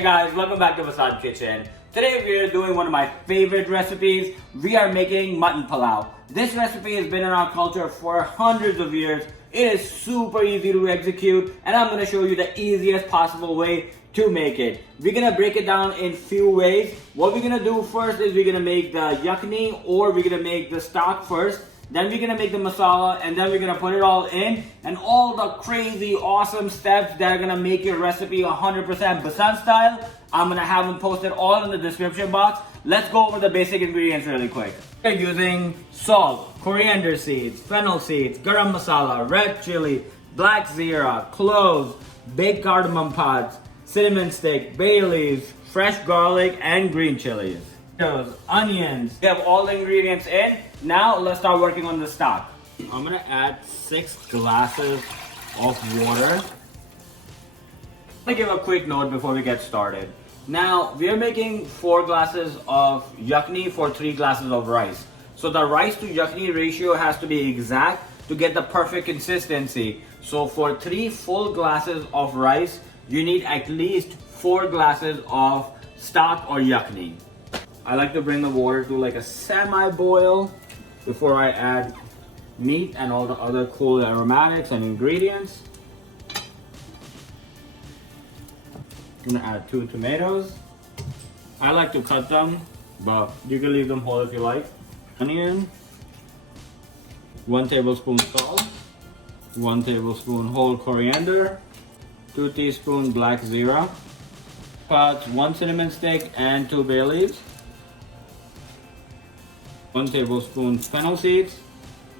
Hey guys, welcome back to BASANT Kitchen. Today we are doing one of my favorite recipes. We are making mutton pulao. This recipe has been in our culture for hundreds of years. It is super easy to execute and I'm going to show you the easiest possible way to make it. We're going to break it down in few ways. What we're going to do first is we're going to make the YUKHNI, or we're going to make the stock first. Then we're going to make the masala, and then we're going to put it all in, and all the crazy awesome steps that are going to make your recipe 100% BASANT style. I'm going to have them posted all in the description box. Let's go over the basic ingredients really quick. We're using salt, coriander seeds, fennel seeds, garam masala, red chili, black zeera, cloves, baked cardamom pods, cinnamon stick, bay leaves, fresh garlic, and green chilies. Onions. We have all the ingredients in. Now let's start working on the stock. I'm gonna add 6 glasses of water. Let me give a quick note before we get started. Now we are making 4 glasses of YUKHNI for 3 glasses of rice. So the rice to YUKHNI ratio has to be exact to get the perfect consistency. So for 3 full glasses of rice, you need at least 4 glasses of stock or YUKHNI. I like to bring the water to like a semi-boil before I add meat and all the other cool aromatics and ingredients. I'm gonna add 2 tomatoes. I like to cut them, but you can leave them whole if you like. Onion, 1 tablespoon salt, 1 tablespoon whole coriander, 2 teaspoons black zeera, 1 cinnamon stick and 2 bay leaves, 1 tablespoon fennel seeds,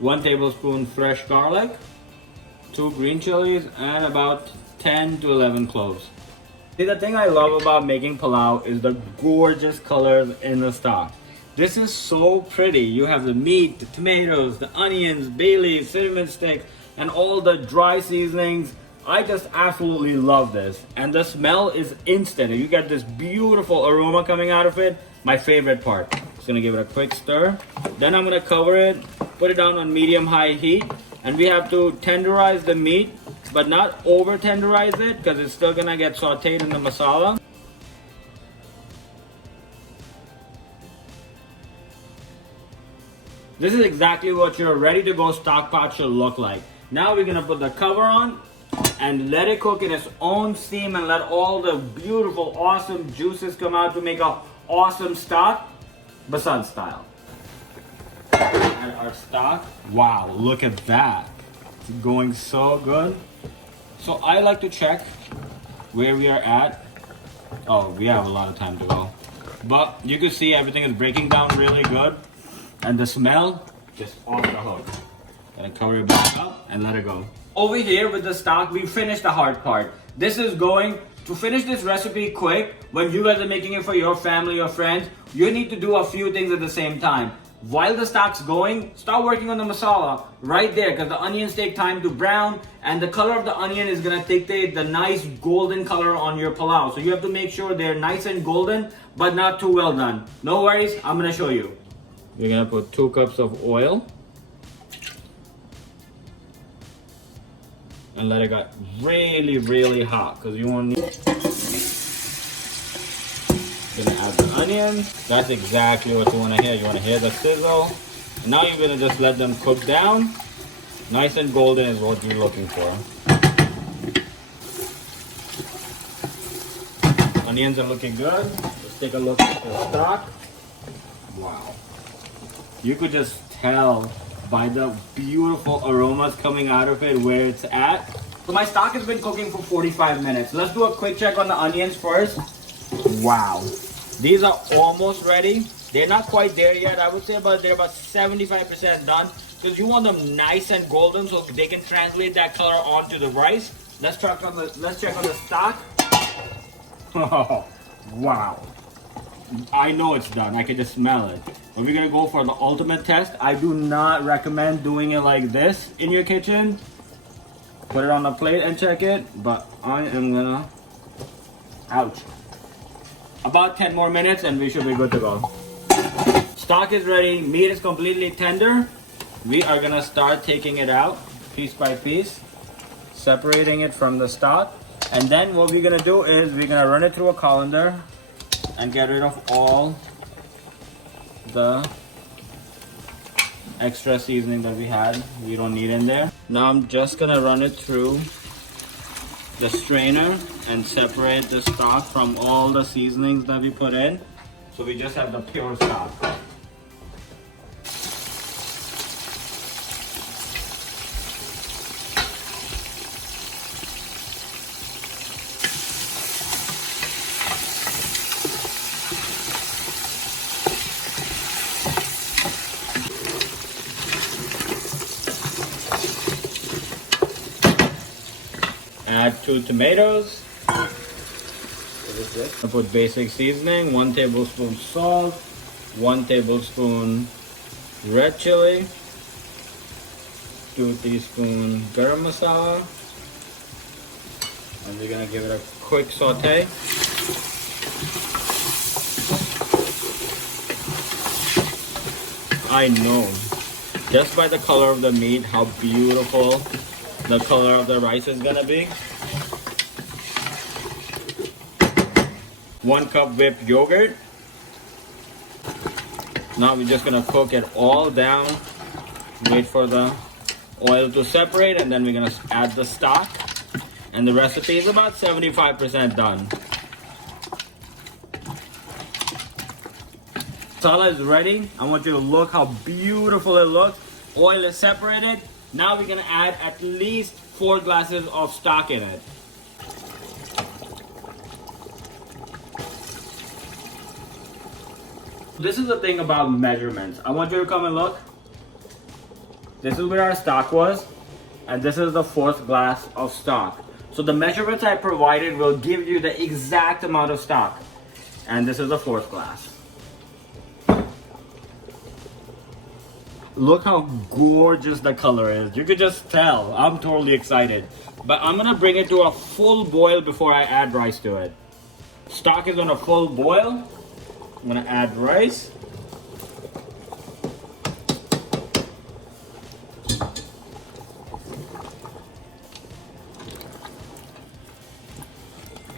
1 tablespoon fresh garlic, 2 green chilies, and about 10 to 11 cloves. See, the thing I love about making pulao is the gorgeous colors in the stock. This is so pretty. You have the meat, the tomatoes, the onions, bay leaves, cinnamon sticks, and all the dry seasonings. I just absolutely love this. And the smell is instant. You get this beautiful aroma coming out of it. My favorite part. Just gonna give it a quick stir. Then I'm gonna cover it, put it down on medium-high heat, and we have to tenderize the meat, but not over tenderize it because it's still gonna get sauteed in the masala. This is exactly what your ready to go stock pot should look like. Now we're gonna put the cover on and let it cook in its own steam and let all the beautiful, awesome juices come out to make a awesome stock, BASANT style. And our stock, wow, look at that. It's going so good. So I like to check where we are at. Oh, we have a lot of time to go. But you can see everything is breaking down really good. And the smell, just off the hook. Gonna cover it back up and let it go. Over here with the stock, we finished the hard part. This is going to finish this recipe quick. When you guys are making it for your family or friends, you need to do a few things at the same time. While the stock's going, start working on the masala right there, because the onions take time to brown, and the color of the onion is gonna dictate the nice golden color on your pulao. So you have to make sure they're nice and golden, but not too well done. No worries, I'm gonna show you. You're gonna put 2 cups of oil. And let it get really, really hot, because you won't need. Gonna add the onions. That's exactly what you want to hear. You want to hear the sizzle. And now you're gonna just let them cook down. Nice and golden is what you're looking for. Onions are looking good. Let's take a look at the stock. Wow. You could just tell by the beautiful aromas coming out of it where it's at. So my stock has been cooking for 45 minutes. Let's do a quick check on the onions first. Wow. These are almost ready. They're not quite there yet. I would say they're about 75% done, because you want them nice and golden so they can translate that color onto the rice. Let's check on the stock. Oh, wow. I know it's done. I can just smell it. But we're gonna go for the ultimate test. I do not recommend doing it like this in your kitchen. Put it on the plate and check it. But I am gonna, ouch. About 10 more minutes and we should be good to go. Stock is ready. Meat is completely tender. We are gonna start taking it out piece by piece, separating it from the stock. And then what we're gonna do is we're gonna run it through a colander and get rid of all the extra seasoning that we had. We don't need in there. Now I'm just gonna run it through the strainer and separate the stock from all the seasonings that we put in. So we just have the pure stock. Add 2 tomatoes. I put basic seasoning, 1 tablespoon salt, 1 tablespoon red chili, 2 teaspoons garam masala, and we're gonna give it a quick saute. I know, just by the color of the meat, how beautiful the color of the rice is gonna be. 1 cup whipped yogurt. Now we're just gonna cook it all down, wait for the oil to separate, and then we're gonna add the stock. And the recipe is about 75% done. Masala is ready. I want you to look how beautiful it looks. Oil is separated. Now we're gonna add at least 4 glasses of stock in it. This is the thing about measurements. I want you to come and look. This is where our stock was, and this is the 4th glass of stock. So the measurements I provided will give you the exact amount of stock. And this is the 4th glass. Look how gorgeous the color is. You could just tell. I'm totally excited. But I'm gonna bring it to a full boil before I add rice to it. Stock is on a full boil. I'm gonna add rice.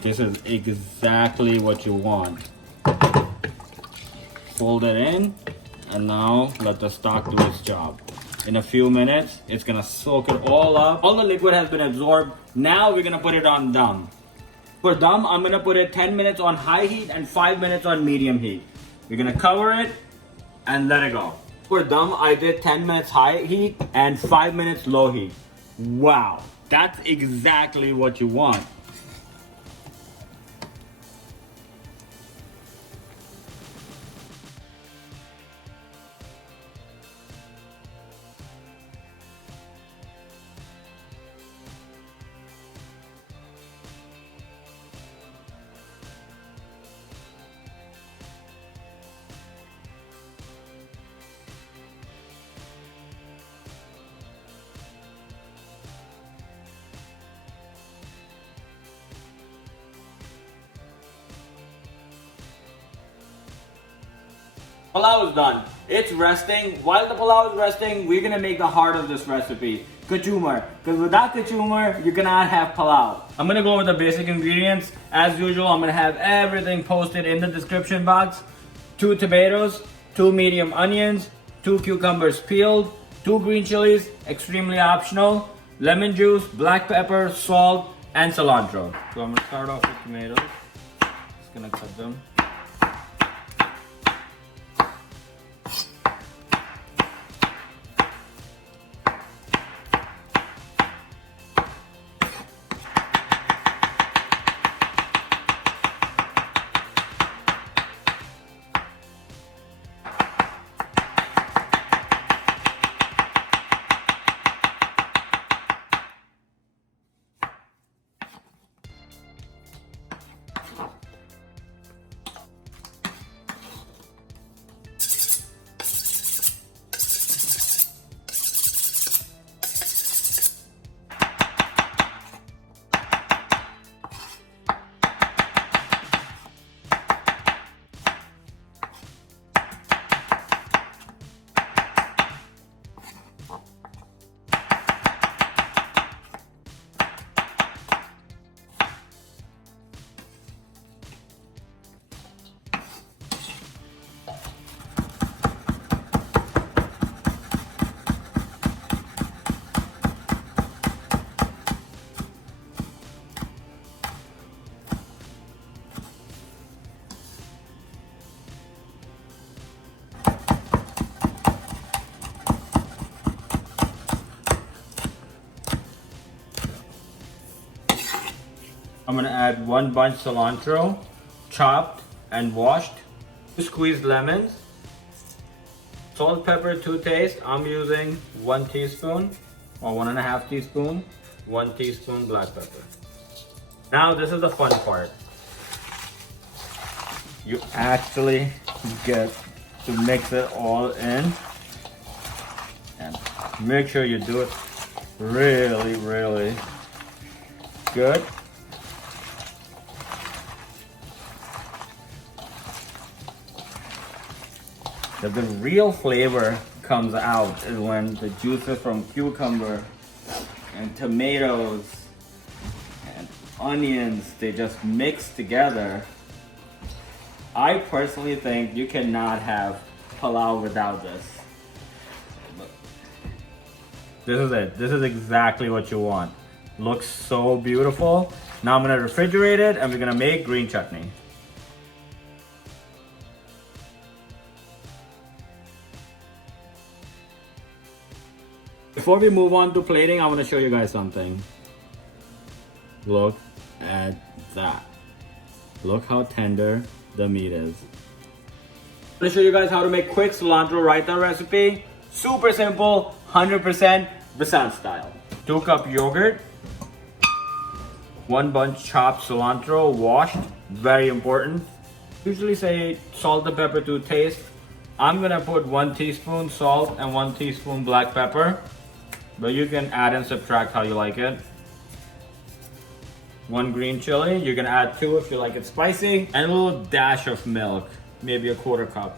This is exactly what you want. Fold it in. And now let the stock do its job. In a few minutes, it's gonna soak it all up. All the liquid has been absorbed. Now we're gonna put it on dum. For dum, I'm gonna put it 10 minutes on high heat and 5 minutes on medium heat. We're gonna cover it and let it go. For dum, I did 10 minutes high heat and 5 minutes low heat. Wow, that's exactly what you want. Pulao is done. It's resting. While the pulao is resting, we're gonna make the heart of this recipe, KACHUMER. Because without KACHUMER, you cannot have pulao. I'm gonna go over the basic ingredients. As usual, I'm gonna have everything posted in the description box. 2 tomatoes, 2 medium onions, 2 cucumbers peeled, 2 green chilies, extremely optional, lemon juice, black pepper, salt, and cilantro. So I'm gonna start off with tomatoes. Just gonna cut them. add 1 bunch cilantro, chopped and washed. 2 squeezed lemons. Salt, pepper to taste. I'm using 1 teaspoon or 1.5 teaspoon. 1 teaspoon black pepper. Now this is the fun part. You actually get to mix it all in. And make sure you do it really, really good. The real flavor comes out is when the juices from cucumber and tomatoes and onions, they just mix together. I personally think you cannot have palau without this. This is it. This is exactly what you want. Looks so beautiful. Now I'm gonna refrigerate it and we're gonna make green chutney. Before we move on to plating, I want to show you guys something. Look at that. Look how tender the meat is. I'm going to show you guys how to make quick cilantro raita recipe. Super simple, 100% BASANT style. 2 cup yogurt. 1 bunch chopped cilantro, washed. Very important. Usually say salt and pepper to taste. I'm going to put 1 teaspoon salt and 1 teaspoon black pepper. But you can add and subtract how you like it. 1 green chili, you can add 2 if you like it spicy. And a little dash of milk, maybe a 1/4 cup.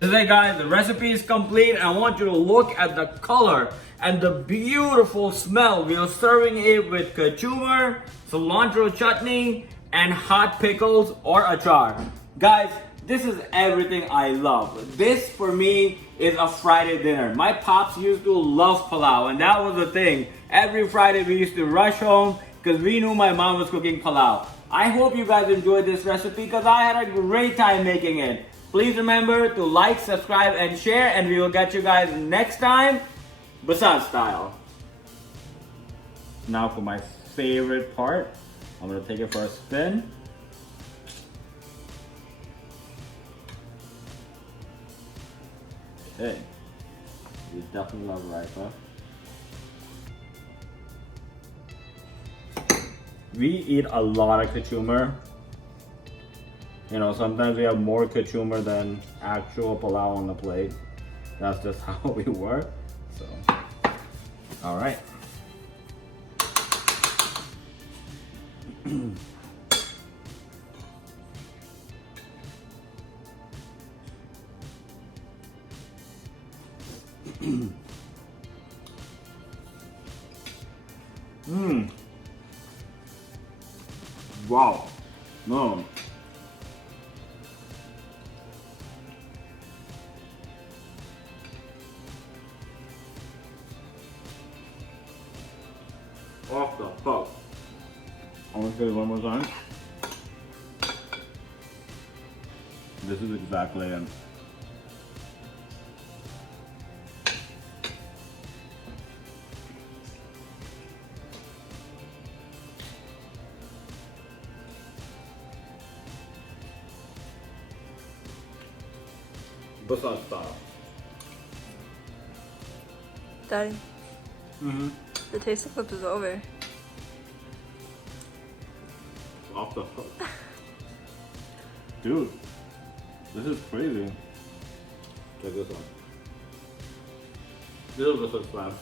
Today guys, the recipe is complete. I want you to look at the color and the beautiful smell. We are serving it with KACHUMER, cilantro chutney, and hot pickles or achar. Guys, this is everything I love. This for me is a Friday dinner. My pops used to love palau, and that was the thing. Every Friday we used to rush home because we knew my mom was cooking palau. I hope you guys enjoyed this recipe because I had a great time making it. Please remember to like, subscribe, and share, and we will get you guys next time, BASANT style. Now for my favorite part, I'm gonna take it for a spin. Okay, we definitely love raita. We eat a lot of KACHUMER. You know, sometimes we have more KACHUMER than actual palau on the plate. That's just how we work. So, all right. Wow. No. Off the hook. I'm gonna say it one more time. This is exactly it. BASANT style. Daddy. The taste of clip is over. Off the hook. Dude, this is crazy. Check this one. This is the first time.